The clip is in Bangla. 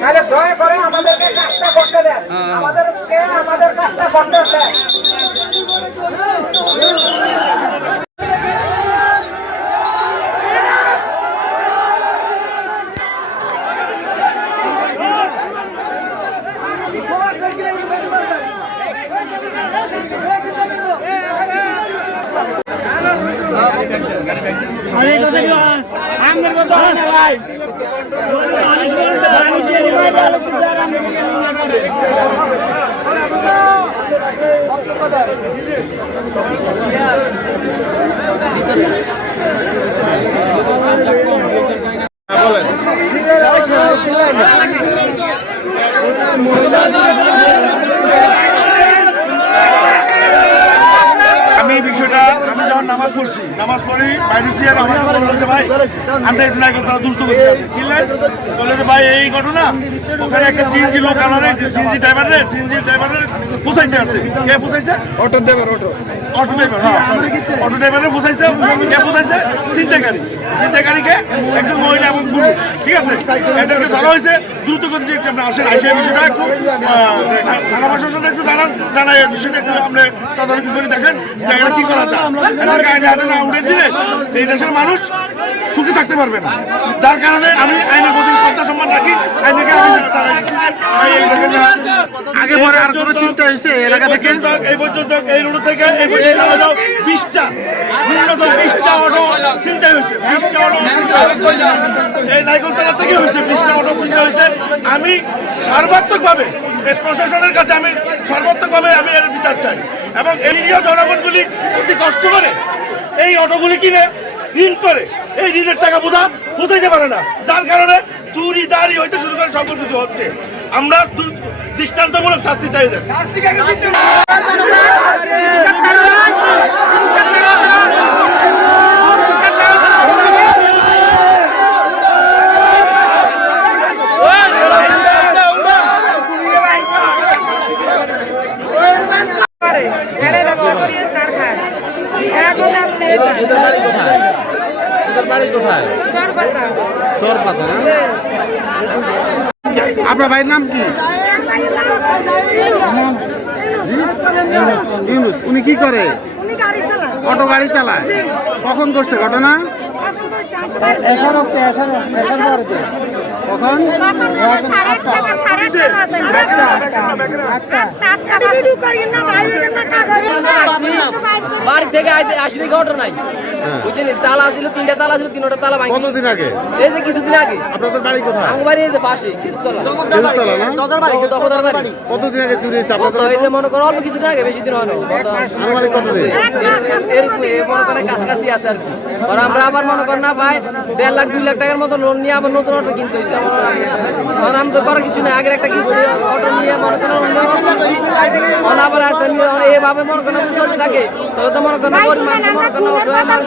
তাহলে দয়া করে আমাদেরকে কাজটা করতে দেন আমাদেরকে আমাদের কাজটা করতে দেন আরে কথা কি আমনের না ভাই। মানুষের ভাই ভালো কিছু আর আমরা কি না করে আমি এই বিষয়টা আমি যখন নামাজ পড়ছি। নামাজ পড়ি বাইরে দিয়ে আমাকে বলল যে, ভাই, আমরা একটু নাই কথা দ্রুত করতে কিনলেন বলল যে, ভাই, এই ঘটনা, ওখানে একটা সিএনজি লোক আনারে সিএনজি ড্রাইভারে সিএনজি ড্রাইভার রে পোষাইতে আছে। কে পোষাইছে? Auto driver auto. Auto driver হ্যাঁ অটো ড্রাইভারে কে চিন্তাকারী চিন্তাকারীকে একজন মহিলা এবং পুরুষ, ঠিক আছে? এদেরকে ধরা হয়েছে, দ্রুত আপনি আসেন আসে বিষয়টা একটু থানা প্রশাসন একটু জানান, জানাই বিষয়টা একটু আপনি তদারকি করে দেখেন যে এটা কি করা যায়। এদেরকে আইনে হাতে না উঠে দিলে এই দেশের মানুষ সুখী থাকতে পারবে না। যার কারণে আমি আইনের প্রতি শ্রদ্ধা সম্মান রাখি। আইনকে আমি এই দেখেন আগে পরে আর কোনো চিন্তা হয়েছে এলাকা থেকে? এই পর্যন্ত এই রোড থেকে এই পর্যন্ত হলো বিশটা ন্যূনতম বিশটা অটো চিন্তা হয়েছে বিশটা অটো এই নাইকলতলা থেকে হয়েছে বিশটা অটো চিন্তা হয়েছে। আমি সর্বাত্মকভাবে এই প্রশাসনের কাছে আমি সর্বাত্মকভাবে আমি এর বিচার চাই। এবং এই নিরীহ জনগণগুলি অতি কষ্ট করে এই অটোগুলি কিনে ঋণ করে এই ঋণের টাকা বোঝা বুঝাইতে পারে না। যার কারণে চুরি দাঁড়ি হইতে শুরু করে সকল কিছু হচ্ছে। আমরা দৃষ্টান্তমূলক শাস্তি চাই কোথায় এদের বাড়ি কোথায়? চর পাতা চর পাতা না আপনার ভাইয়ের নাম কি? ইউনুস। উনি কি করে? অটো গাড়ি চালায়। কখন করছে ঘটনা? বাড়ি থেকে আইতে আসি নাই। বুঝছেন তালা ছিল তিনটা তালা ছিল তিনটা তালা ভাঙি কতদিন আগে? এই যে কিছুদিন আগে। আপনাদের বাড়ি কোথায়? আমার বাড়ি এই যে পাশে খিস্তলা। খেজুরতলা না দফাদার বাড়ি কতদিন আগে চুরি হয়েছে? আপনাদের এই যে মনে করো অল্প কিছুদিন আগে বেশি দিন হয় না আনুমানিক কতদিন? এরকম মনে করেন কাছাকাছি আছে আর কি। আর আমরা আবার মনে করেন না ভাই দেড় লাখ দুই লাখ টাকার মতো লোন নিয়ে আবার নতুন অটো কিনতে হয়েছে। আমার আর আমি তো করার কিছু নেই। আগের একটা কিস্তি অটো নিয়ে মনে করেন আবার একটা নিয়ে এভাবে মনে করেন চলতে থাকে তাহলে তো মনে করেন গরিব মানুষ, মনে করেন অসহায় মানুষ